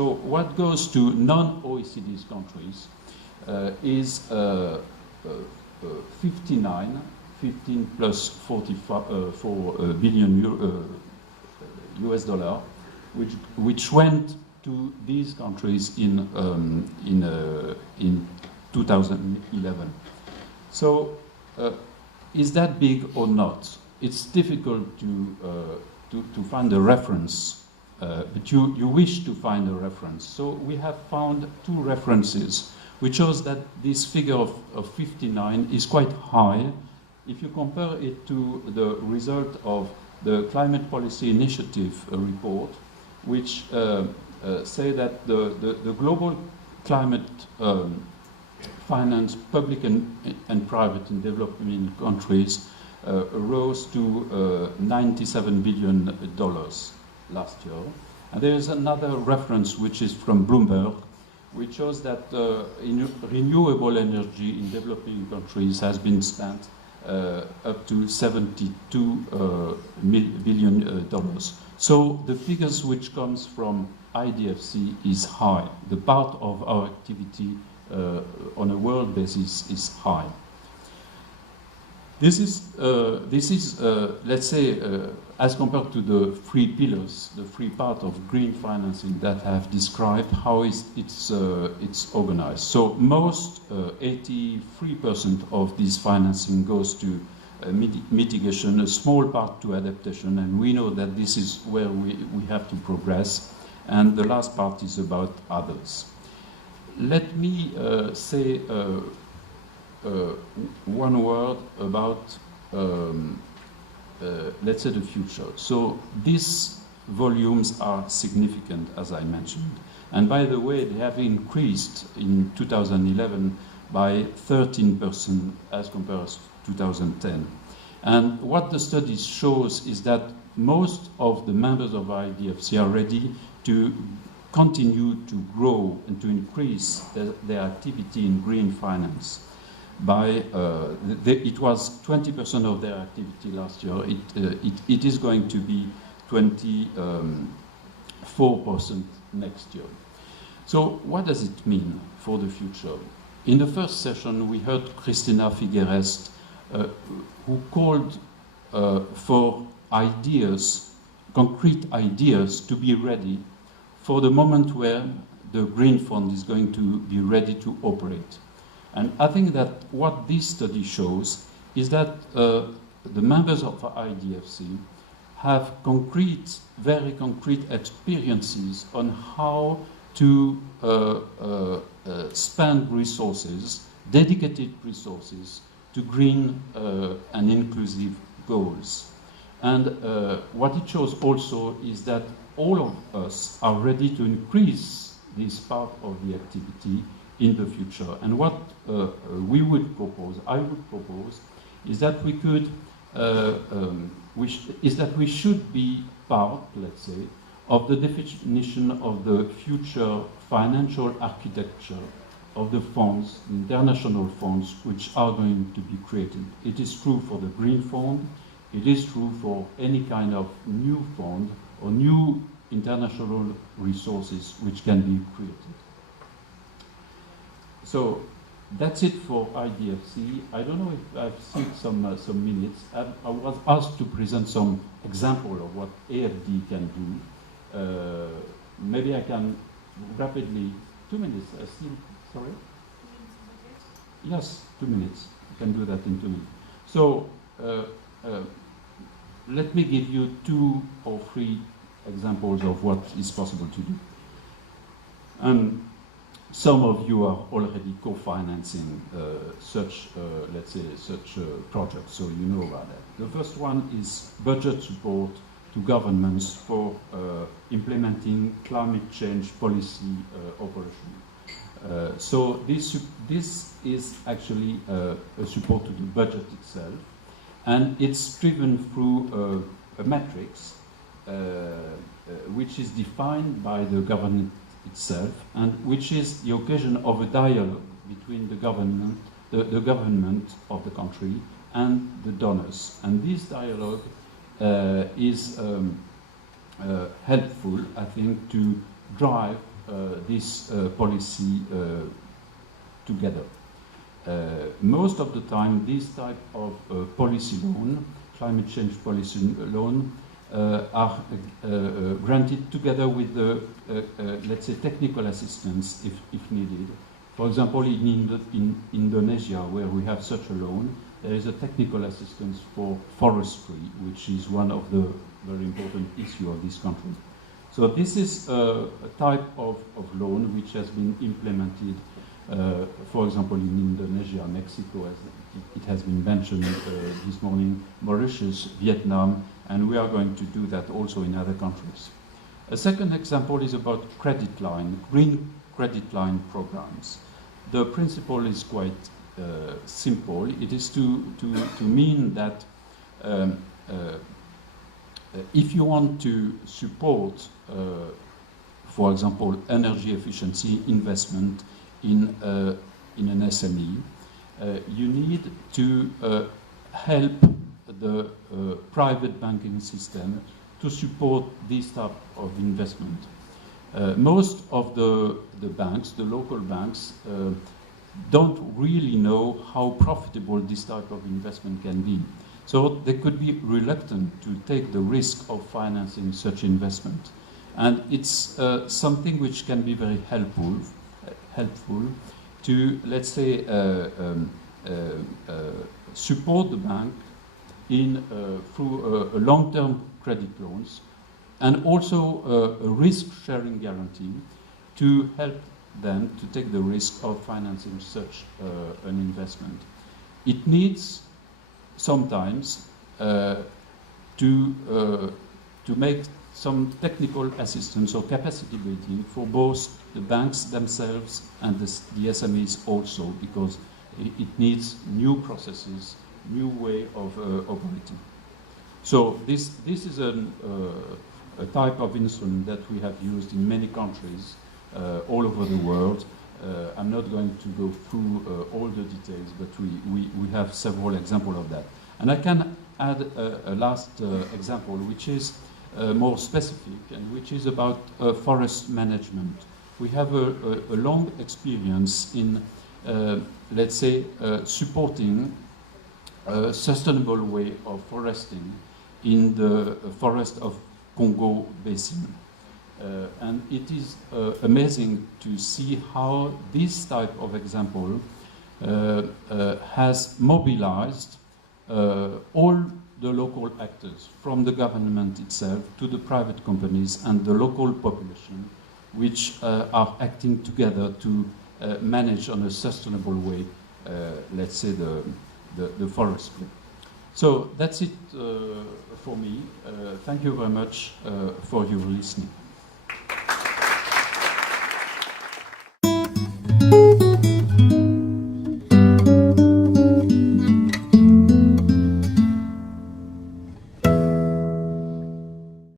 So what goes to non-OECD countries is 15 plus 44 billion US dollar, which went to these countries in 2011. So, is that big or not? It's difficult to find a reference, but you wish to find a reference. So we have found two references, which shows that this figure of 59 is quite high if you compare it to the result of the Climate Policy Initiative report, which say that the global climate finance, public and private in developing countries, rose to $97 billion last year. And there is another reference which is from Bloomberg, which shows that in renewable energy in developing countries has been spent up to $72 billion. So the figures which comes from IDFC is high. The part of our activity on a world basis is high. This is let's say, as compared to the three pillars, the three part of green financing that I have described, how it's organized. So most, 83% of this financing goes to mitigation, a small part to adaptation, and we know that this is where we have to progress, and the last part is about others. Let me say one word about, let's say, the future. So these volumes are significant, as I mentioned. And by the way, they have increased in 2011 by 13% as compared to 2010. And what the study shows is that most of the members of IDFC are ready to continue to grow and to increase their activity in green finance. It was 20% of their activity last year. It is going to be 24% next year. So what does it mean for the future? In the first session, we heard Cristina Figueres, who called for ideas, concrete ideas, to be ready for the moment where the Green Fund is going to be ready to operate. And I think that what this study shows is that the members of IDFC have very concrete experiences on how to spend resources, dedicated resources, to green and inclusive goals. And what it shows also is that all of us are ready to increase this part of the activity in the future. And what we would propose, I would propose, is that we could, we should be part, let's say, of the definition of the future financial architecture of the funds, international funds, which are going to be created. It is true for the Green Fund. It is true for any kind of new fund or new international resources which can be created. So that's it for IDFC. I don't know if I've seen some minutes. I was asked to present some example of what AFD can do. Maybe I can rapidly, 2 minutes, sorry? Yes, 2 minutes. You can do that in 2 minutes. So let me give you 2 or 3 examples of what is possible to do. Some of you are already co-financing such, let's say, such projects, so you know about that. The first one is budget support to governments for implementing climate change policy operation. So this is actually a support to the budget itself, and it's driven through a matrix which is defined by the government itself, and which is the occasion of a dialogue between the government of the country and the donors. And this dialogue is helpful, I think, to drive this policy together. Most of the time, this type of policy loan, climate change policy loan, are granted together with the, let's say, technical assistance if needed. For example, in Indonesia, where we have such a loan, there is a technical assistance for forestry, which is one of the very important issues of this country. So this is a type of loan which has been implemented, for example, in Indonesia, Mexico, as it has been mentioned this morning, Mauritius, Vietnam, and we are going to do that also in other countries. A second example is about credit line, green credit line programs. The principle is quite simple. It is to mean that if you want to support, for example, energy efficiency investment in an SME, you need to help the private banking system to support this type of investment. Most of the banks, the local banks, don't really know how profitable this type of investment can be. So they could be reluctant to take the risk of financing such investment. And it's something which can be very helpful to, let's say, support the bank in through long-term credit loans, and also a risk-sharing guarantee to help them to take the risk of financing such an investment. It needs sometimes to make some technical assistance or capacity building for both the banks themselves and the SMEs also, because it needs new processes, new way of operating. So this is a type of instrument that we have used in many countries all over the world. I'm not going to go through all the details, but we have several examples of that. And I can add a last example, which is more specific, and which is about forest management. We have a long experience in, let's say, supporting a sustainable way of foresting in the forest of Congo Basin. And it is amazing to see how this type of example has mobilized all the local actors, from the government itself to the private companies and the local population, which are acting together to manage on a sustainable way, let's say, the forestry. So that's it for me. Thank you very much for your listening.